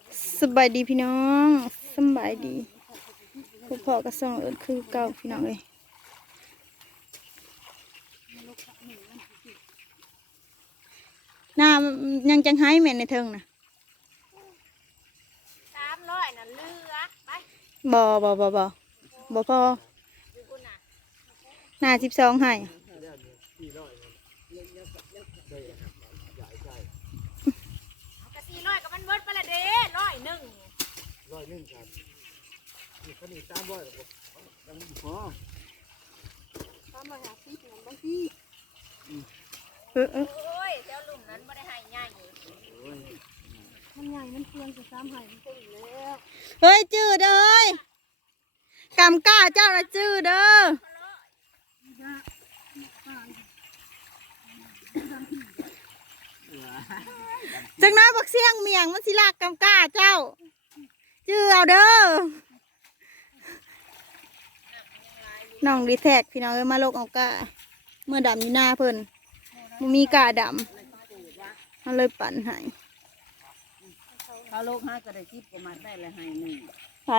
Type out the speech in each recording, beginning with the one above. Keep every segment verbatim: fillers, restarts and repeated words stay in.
สบายดีพี่น้องสบายดีพวกพ่อกระส่องเอิญคือเก่าพี่น้องเลยน้ายังจังไห้แม่ในเทิงนะสามร้อยนั่นเรือไปบ่บ่บ่บ่บ่พอหน้าสิบสองให้กะสี่ร้อยกับมันเบิดไปละเด้ร้อยหนึ่งร้อยหนึ่งครับนี่เขานี่สามร้อยแล้วยังไม่พอสามร้อยห้าสิบเงินบางทีเออเออโอ้ยแถวลุ่มนั้นไม่ได้ให้ใหญ่มันใหญ่มันเปลืองจะซ้ำให้มันก็อีกแล้วเฮ้ยจืดเอ้ยกำก้าเจ้านะจืดเด้อจังน้อยบักเสียงเมียงมันสิลากกำก้าเจ้าจืดเอาเด้อน้องดีแท็กพี่น้องเอ้ยมาโลกเอาก้าเมื่อดำอยู่หน้าเพิ่นมันมีก้าดำมันเลยปั่นให้เขาโลกห้าก็ได้คิดประมาณได้ละให้หนึ่งไป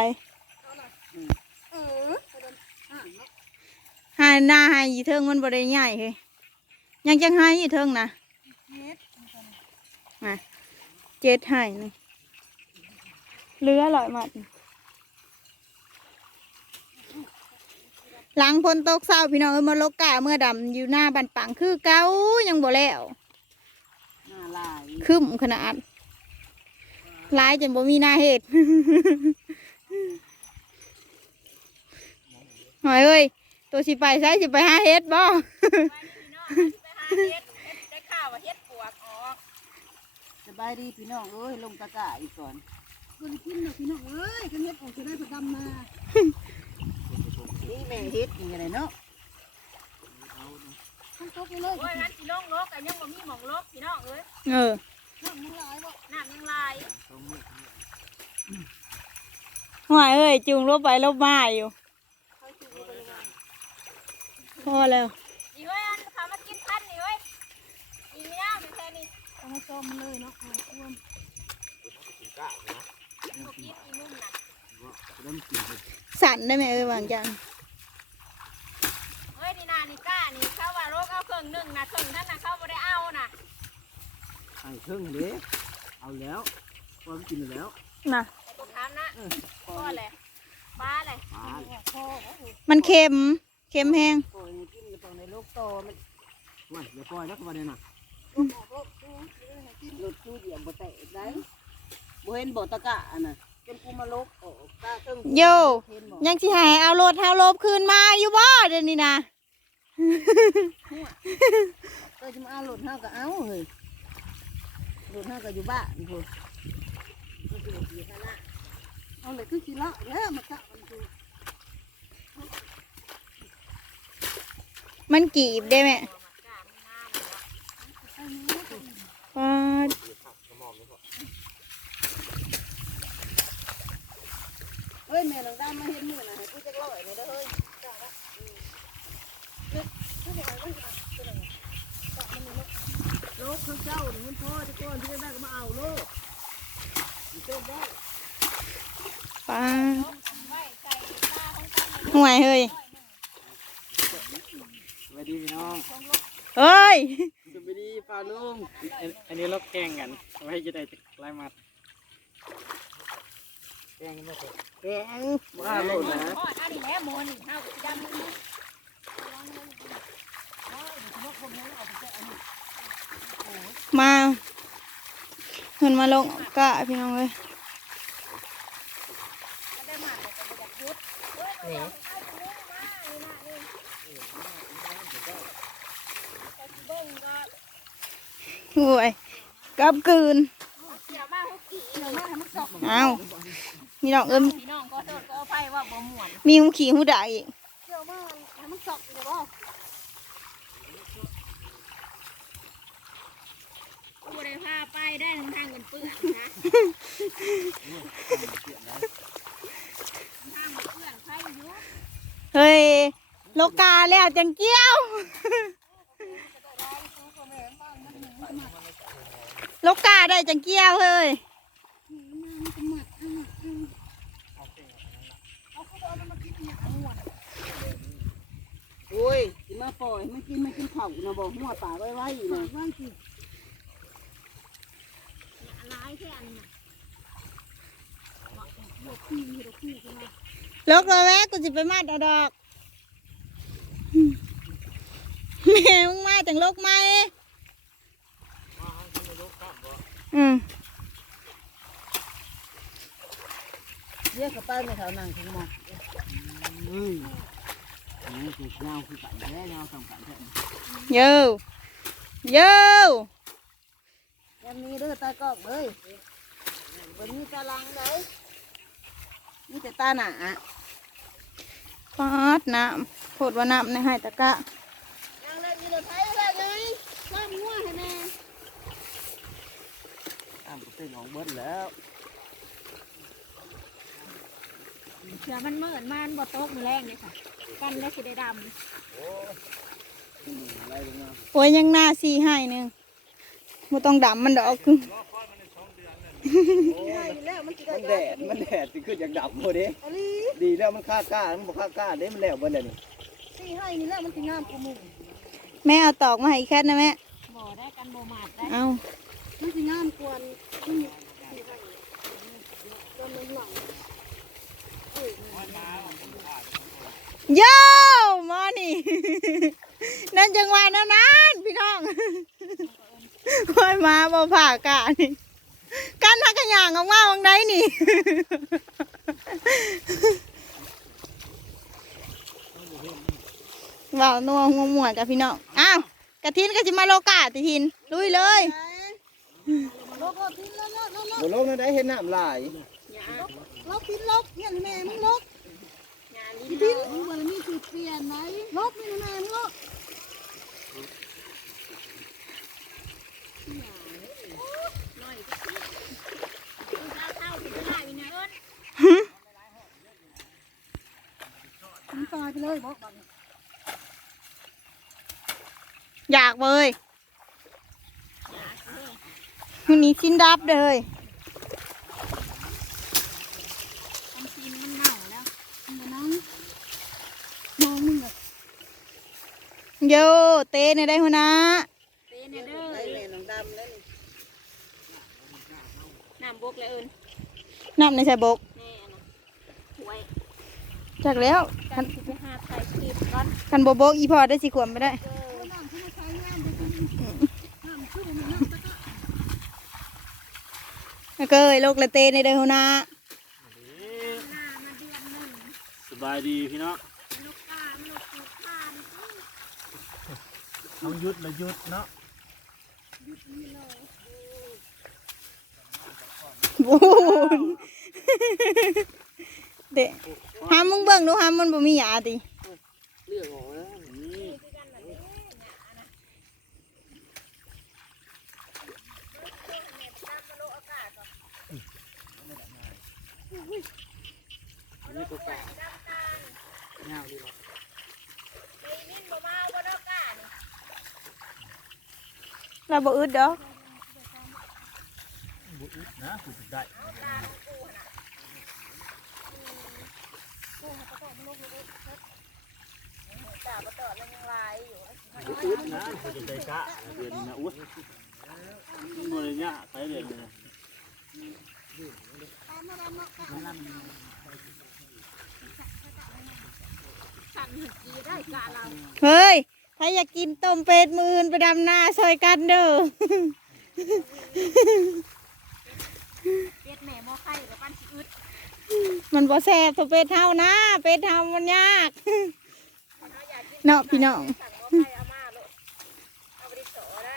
หายหน้าหายยีเทิงมันบริใหญ่เฮ้ยยังจังหายยีเทิงนะมาเจ็ดหายนึงเลือลอยมัดหลังพ้นตกเศร้าพี่น้องเอ้ยมาลกกาเมื่อดำอยู่หน้าบันปังคือเก้ายังบ่แล้วหน้าลายคึมขนาดร้ายจนบ่มีหน้าเห็ดหอยเอ้ยตัวสิไปใช่สิไปหาเห็ดบ่ได้ข่าวว่าเฮ็ดปวกออกสบายดีพี่น้องเอ้ยลงตะกะอีกก่อนคนกินเนาะพี่น้องเอ้ยกันเฮ็ดออกจะได้ประดำมานี่แม่เฮ็ดนี่อะไรเนาะทั้งตกไปเลยโอ้ยงั้นสิลงลกแต่ยังบ่มีหม่องลกพี่น้องเอ้ยเออน้ำยังลายบ่น้ำยังลายหอยเอ้ยจุงลบไปลบมาอยู่พอแล้วนี่เว้ยอันเขามากินพันนี่เว้ยนี่นี่นะมันแค่นี้เอามาต้มเลยเนาะเอาท่วมกินก้านะพวกกินอีนุ่มน่ะสั่นได้ไหมเอ้ยวางจังเฮ้ยนี่นานี่ก้านี่เขาว่าโรคเอาเครื่องหนึ่งนะเครื่องนั้นนะเขาไม่ได้เอาน่ะไอ้เครื่องนี้เอาแล้วพอกินแล้วนะไอ้พวกถามนะพ่อเลยปลาเลยมันเค็มเค็มแห้งปล่อยกินกับในโลกโตมันว่าอย่าปล่อยแล้วก็มาเดี๋ยวน่ะรถตู้เดียวบ่แตะได้บ่เห็นบ่ตะกะอันน่ะจนกูมาลกออกตาตึ้งโยยังสิหายเอารถเฮาลบคืนมาอยู่บ่เดี๋ยวนี้นะก็จะมาเอารถเฮาก็เอาเฮ้ยรถเฮาก็อยู่บ้านพุ่นเอาเลยคือขี้ละแล้วมันจะมันคือมันกีบได้ไหมปาดเฮ้ยแม่น้องดำมาเห็นมือน่ะให้กูจะร้อยเลยเด้อเฮ้ยโลกข้างเจ้าหนึ่งมันพ่อจะก้อนที่ได้ก็มาเอาโลกเจ้าได้ปาดห่วยเฮ้ยสวัสดีพี่น้องเฮ้ยสวัสดีป้าลุงอันนี้เราแข่งกันไว้จะได้จะไล่มัดแข่งกันมาเถอะแข่งมาโลดนะอันนี้แหละโมนี่เฮาจำมาเงินมาลงกะพี่น้องเลยโอ้ยกับกืนเอามีดอกเอิมมีหูขี่หูด่าอีกกูได้พาไปได้ทางทางเงินเปื้อนนะทางเปื้อนใครอยู่เฮ้ยโลกาแล้วจังเกี้ยวโลกาได้จังเกี้ยวเฮ้ยอ้ยกินมาปล่อยไม่กินไม่กินเผานะบอกหัวป่าไว้ไว้นะไว้สิลายแค่อันน่ะลกเลยแม่กูจะไปมาดเอาดอกแม่มึงมาจังลกไหมอืมเรียกกับป้าในแถวนั่งถึงมองอืมนี่คือเงาคือกันแท้เงาสำคัญแท้เยอะเยอะยังมีเด้อตากล้องเลยวันนี้ตาลังเลยนี่แต่ตาหนาปาดน้ำโคตรว่าน้ำในให้ตะกะยังเล่นอยู่เลยไทยเลยไงข้ามหัวให้แน่ข้ามก็เป็นของเบิ้ลแล้วเสือมันเหมือนมันบ่โต๊ะมือแรงเลยค่ะกันได้สิได้ดอะไรตรงนี้โอ้ยยังหน้าซีให้หนึ่งไม่ต้องดำมันดอกคือมันแดดมันแดดสิขึ้นอย่างดับโมเด้ดีแล้วมันค่ากล้ามันบอกค่ากล้าเด้มันแล้วเบิ้ลเลยนี่สี่ให้นี่แล้วมันถึงงามกว่ามุมแม่เอาตอกมาให้อีแคทนะแม่ำบ่ได้กันบ่มาดได้เอามันถึงงามกว่าที่โย่มอนี่ นั่นจังหวะนั้นนั้นพี่น้องคอยมาบ่ผ่ากะนี่กันทักขยางออกมาวังไดนี่ ว่าวนัวหัวหมวดกับพี่น้องอ้าวกะทินก็จะมาโลกาติทินลุยเลยโลกทิ้งแล้วโลกโลกนั่นได้เห็นน้ำลายลบทิ้งลบเนี่ยแม่มึงลบทิ้งมึงวันนี้คือเปลี่ยนไหนลบนี่แม่มึงลบเท่าที่ได้อีนะเอิ้นมึงตายไปเลยบอกบังอยากเลยวันนี้ชิ้นดับเลยอันซีนมันเน่าแล้วมึงนั่งมองมึงอะโยเตะในได้หัวหน้าเต้นเด้อไอ้แม่น้องดำนั่นน้ำบกเลยเอิ้นน้ำในใส่บกแน่นะหวยจากแล้วกัคันนสิไปหาไข่คลิปก่อนคันโบโบกอีพอได้สิขวมไม่ได้เออน้ำที่มาใช้งานจะกินน้ำชุ่มน้ำตะกะแล้วก็เอ้ยโลกละเตะในได้หัวหน้าหน้ามาเดือนหนึ่งสบายดีพี่น้องลูกกาลูกปูทานเอายุดละยุดเนาะโอ้โหเดะห้ามมึงเบิ่งดูห้ามมันบ่มีหยาติเลือกออกแล้วนี่นี่ก็กะเงาดีหรอไอ้นิ่นบ่มาบ่ดอกกานี่เราบ่อึดดอกบุญนะกูจะได้จ่าบ่ตอดแล้วยังลายอยู่บุญนะกูจะได้กะเดือนนะอุ้ยมันเลยเนี่ยไปเดือนเลยสั่นหึกกีได้กาเราเฮ้ยถ้าอยากกินต้มเป็ดมืออื่นไปดำนาซอยกันเด้อเป็ดแม่หม้อไข่กับปั้นสิอึดมันบ่แซ่บเท่าเป็ดเท่านะเป็ดเท่ามันยาก เนาะพี่น้องสั่งหม้อไข่เอามาโลดเอาไปดิโสได้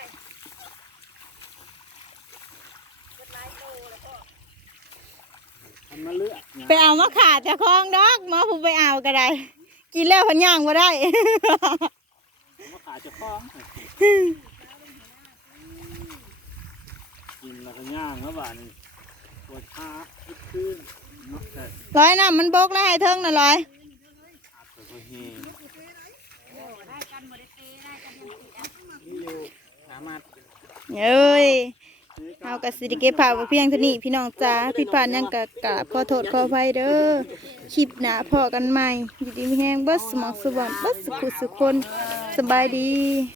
เบิดหลายโตแล้วก็มันมาเลือกไปเอามาขาดจากคลองดอกมาผู้ไปเอาก็ได้ กินแล้วพันย่างบ่ได้มาขาจะคล้องกินแล้วก็ย่างแล้วบ้านปวดขาขึ้นเนาะแต่ร้อยน้ำมันบกแล้วให้เทิงน่ะร้อยอาจจะพอเฮโอ้ได้กันบ่ได้เตได้กันยังสิอ่ะนี่อยู่สามารถเอ้ยซื้อเฮาก็สิได้เก็บภาพไว้เพียงเท่านี้พี่น้องจ๋าผิดพลาดหยังก็กราบขอโทษขออภัยเด้อคลิปหน้าพอกันใหม่อยู่ดีมีแฮงเบิดสมองสุบอนเบิดสุขสุขคนสบายดี